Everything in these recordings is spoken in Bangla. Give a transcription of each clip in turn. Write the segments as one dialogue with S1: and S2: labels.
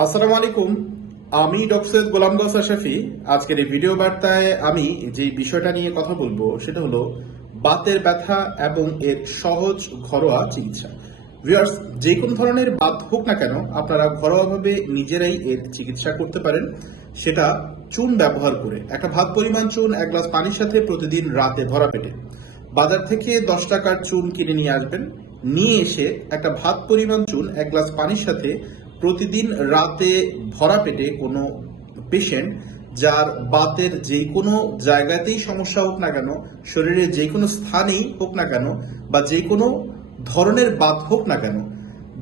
S1: আসসালামু আলাইকুম, আমি ডক্টর সৈয়দ গোলাম গৌস আশাফি আজকের এই ভিডিও বার্তায় আমি যে বিষয়টা নিয়ে কথা বলব, সেটা হলো বাতের ব্যথা এবং এর সহজ ঘরোয়া চিকিৎসা। ভিউয়ার্স, যে কোনো ধরনের বাত হোক না কেন, আপনারা ঘরোয়াভাবে নিজেরাই এর চিকিৎসা করতে পারেন। সেটা চুন ব্যবহার করে, একটা ভাত পরিমাণ চুন, এক গ্লাস পানির সাথে প্রতিদিন রাতে ভরা পেটে। বাজার থেকে দশ টাকার চুন কিনে নিয়ে আসবেন। নিয়ে এসে একটা ভাত পরিমাণ চুন, এক গ্লাস পানির সাথে প্রতিদিন রাতে ভরা পেটে কোনো পেশেন্ট যার বাতের যে কোনো জায়গাতেই সমস্যা হোক না কেন, শরীরের যে কোনো স্থানেই হোক না কেন বা যে কোনো ধরনের বাত হোক না কেন,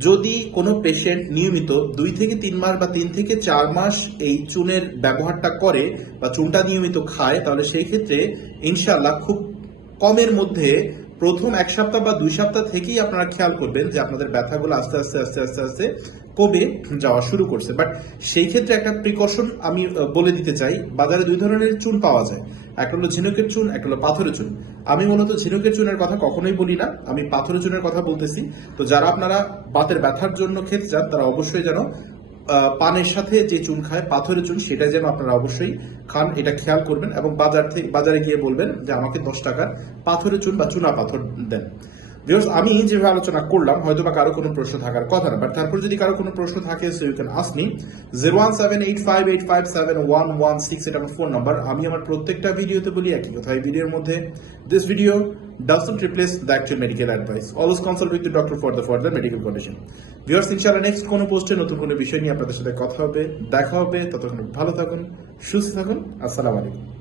S1: যদি কোনো পেশেন্ট নিয়মিত দুই থেকে তিন মাস বা তিন থেকে চার মাস এই চুনের ব্যবহারটা করে বা চুনটা নিয়মিত খায়, তাহলে সেই ক্ষেত্রে ইনশাল্লাহ খুব কমের মধ্যে প্রথম এক সপ্তাহ বা দুই সপ্তাহ থেকেই আপনারা খেয়াল করবেন যে আপনাদের ব্যথাগুলো আস্তে আস্তে আস্তে আস্তে আস্তে কমে যাওয়া শুরু করছে। বাট সেই ক্ষেত্রে একটা প্রিকশন আমি বলে দিতে চাই, বাজারে দুই ধরনের চুন পাওয়া যায়। একটা হলো ঝিনুকের চুন, একটা হলো পাথরের চুন। আমি মূলত ঝিনুকের চুনের কথা কখনোই বলি না, আমি পাথরের চুনের কথা বলতেছি। তো যারা আপনারা বাতের ব্যথার জন্য খেতে চান, তারা অবশ্যই যেন পানের সাথে যে চুন খায়, পাথরের চুন, সেটা যেন আপনারা অবশ্যই খান, এটা খেয়াল করবেন এবং বাজার থেকে বাজারে গিয়ে বলবেন যে আমাকে দশ টাকার পাথরের চুন বা চুনা পাথর দেন। ভিউয়ার্স আমি যেভাবে আলোচনা করলাম হয়তো বা কারও কোনো প্রশ্ন থাকার কথা না বাট তারপর যদি কারও কোনো প্রশ্ন থাকে so you can ask zero one seven eight five eight five seven one one six এটা আমার ফোন নাম্বার আমি আমার প্রত্যেকটা ভিডিওতে বলি, একই কথা এই ভিডিওর মধ্যে this video doesn't replace the actual medical advice. Always consult with the doctor for the further medical condition. Viewers ইনশাআল্লাহ নেক্সট কোনো পোস্টে নতুন কোনো বিষয় নিয়ে আপনাদের সাথে কথা হবে, দেখা হবে, ততক্ষণ ভালো থাকুন, সুস্থ থাকুন, আসসালামু আলাইকুম